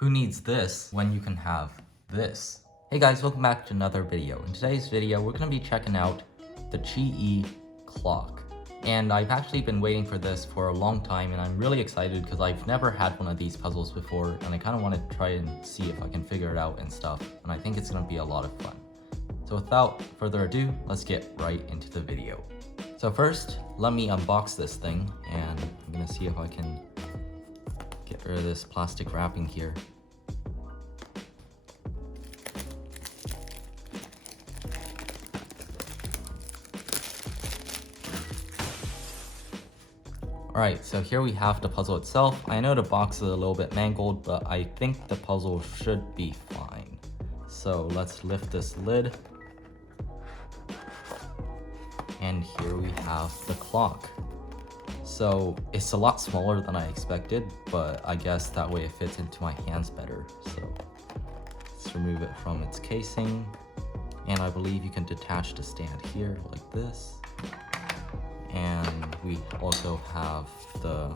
Who needs this when you can have this? Hey guys, welcome back to another video. In today's video, we're going to be checking out the QiYi clock. And I've actually been waiting for this for a long time, and I'm really excited because I've never had one of these puzzles before, and I kind of want to try and see if I can figure it out and stuff, and I think it's going to be a lot of fun. So without further ado, let's get right into the video. So first, let me unbox this thing, and I'm going to see if I can get rid of this plastic wrapping here. Alright, so here we have the puzzle itself. I know the box is a little bit mangled, but I think the puzzle should be fine. So let's lift this lid. And here we have the clock. So it's a lot smaller than I expected, but I guess that way it fits into my hands better. So let's remove it from its casing. And I believe you can detach the stand here like this. And we also have the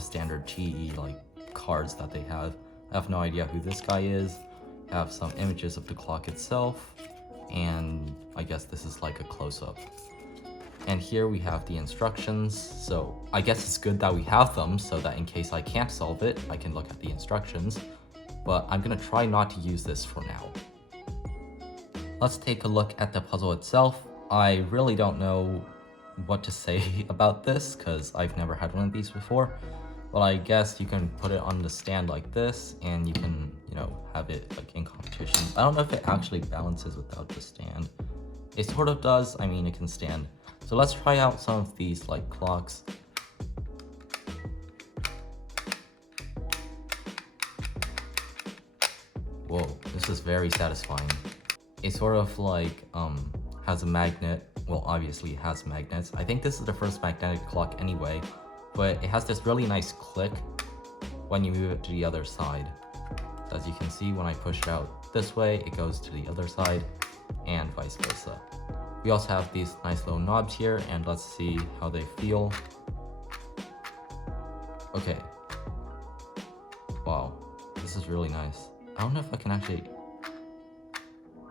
standard QiYi like cards that they have. I have no idea who this guy is. I have some images of the clock itself, and I guess this is like a close-up. And here we have the instructions, so I guess it's good that we have them so that in case I can't solve it, I can look at the instructions, but I'm gonna try not to use this for now. Let's take a look at the puzzle itself. I really don't know what to say about this because I've never had one of these before, but I guess you can put it on the stand like this and you can, have it like in competitions. I don't know if it actually balances without the stand. It sort of does. I mean, it can stand. So let's try out some of these like clocks. Whoa, this is very satisfying. It sort of like has a magnet. Well, obviously it has magnets. I think this is the first magnetic clock anyway, but it has this really nice click when you move it to the other side. So as you can see, when I push it out this way, it goes to the other side and vice versa. We also have these nice little knobs here, and let's see how they feel. Okay. Wow, this is really nice. I don't know if I can actually...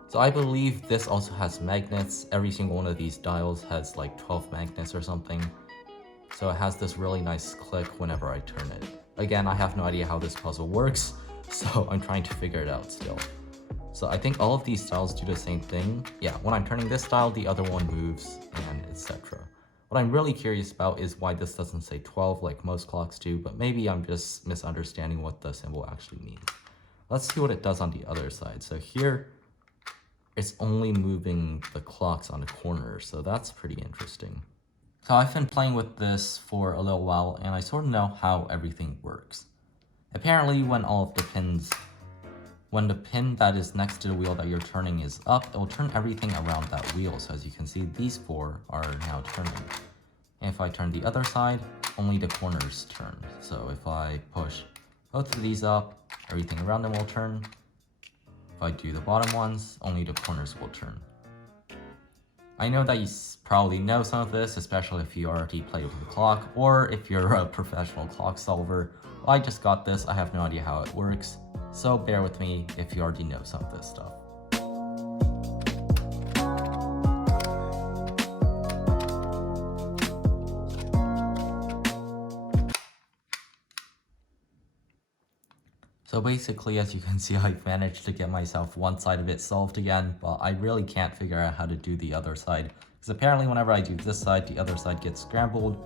So I believe this also has magnets. Every single one of these dials has like 12 magnets or something. So it has this really nice click whenever I turn it. Again, I have no idea how this puzzle works, so I'm trying to figure it out still. So I think all of these dials do the same thing. Yeah, when I'm turning this dial, the other one moves, and etc. What I'm really curious about is why this doesn't say 12 like most clocks do, but maybe I'm just misunderstanding what the symbol actually means. Let's see what it does on the other side. So here, it's only moving the clocks on the corner, so that's pretty interesting. So I've been playing with this for a little while, and I sort of know how everything works. Apparently, when the pin that is next to the wheel that you're turning is up, it will turn everything around that wheel. So as you can see, these four are now turning. And if I turn the other side, only the corners turn. So if I push both of these up, everything around them will turn. If I do the bottom ones, only the corners will turn. I know that you probably know some of this, especially if you already played with the clock, or if you're a professional clock solver. I just got this, I have no idea how it works, so bear with me if you already know some of this stuff. So basically, as you can see, I've managed to get myself one side of it solved again, but I really can't figure out how to do the other side, because apparently whenever I do this side, the other side gets scrambled.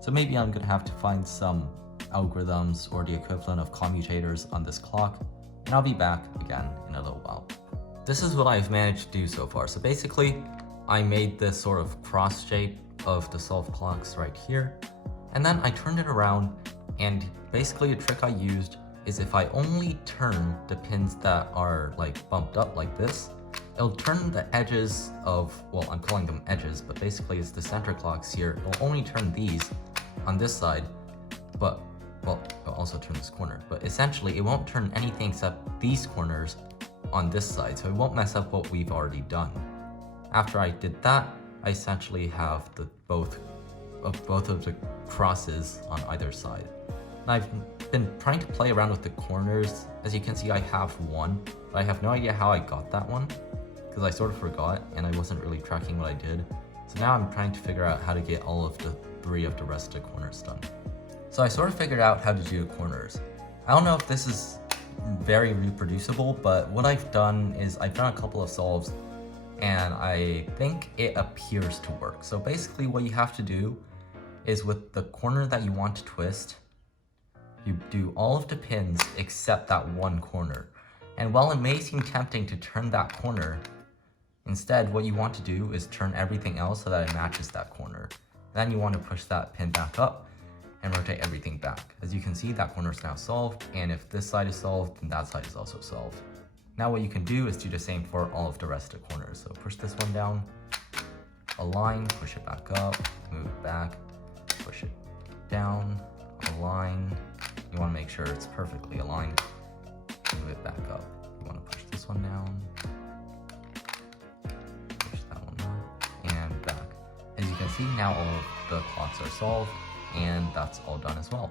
So maybe I'm gonna have to find some algorithms or the equivalent of commutators on this clock, and I'll be back again in a little while. This is what I've managed to do so far. So basically, I made this sort of cross shape of the solved clocks right here, and then I turned it around, and basically the trick I used is if I only turn the pins that are like bumped up like this, it'll turn the edges of, well, I'm calling them edges, but basically it's the center clocks here. It'll only turn these on this side, but, well, it'll also turn this corner. But essentially, it won't turn anything except these corners on this side, so it won't mess up what we've already done. After I did that, I essentially have both of the crosses on either side. And I've been trying to play around with the corners. As you can see, I have one, but I have no idea how I got that one because I sort of forgot and I wasn't really tracking what I did. So now I'm trying to figure out how to get all of the 3 of the rest of the corners done. So I sort of figured out how to do the corners. I don't know if this is very reproducible, but what I've done is I've done a couple of solves and I think it appears to work. So basically what you have to do is with the corner that you want to twist, you do all of the pins except that one corner. And while it may seem tempting to turn that corner, instead what you want to do is turn everything else so that it matches that corner. Then you want to push that pin back up and rotate everything back. As you can see, that corner is now solved, and if this side is solved, then that side is also solved. Now what you can do is do the same for all of the rest of the corners. So push this one down, align, push it back up, move it back, push it down, align. You want to make sure it's perfectly aligned, move it back up. You want to push this one down, push that one up, and back. As you can see, now all of the clocks are solved, and that's all done as well.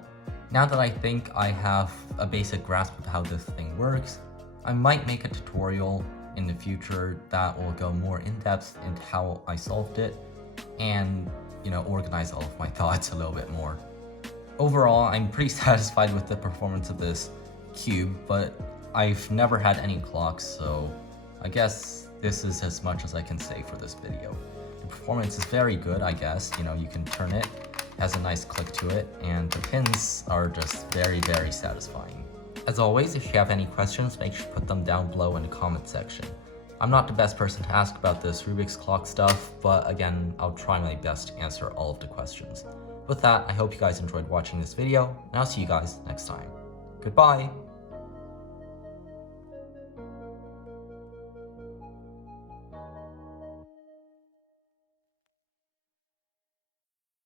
Now that I think I have a basic grasp of how this thing works, I might make a tutorial in the future that will go more in depth into how I solved it and, organize all of my thoughts a little bit more. Overall, I'm pretty satisfied with the performance of this cube, but I've never had any clocks, so I guess this is as much as I can say for this video. The performance is very good, I guess. You can turn it, has a nice click to it, and the pins are just very, very satisfying. As always, if you have any questions, make sure to put them down below in the comment section. I'm not the best person to ask about this Rubik's clock stuff, but again, I'll try my best to answer all of the questions. With that, I hope you guys enjoyed watching this video, and I'll see you guys next time. Goodbye!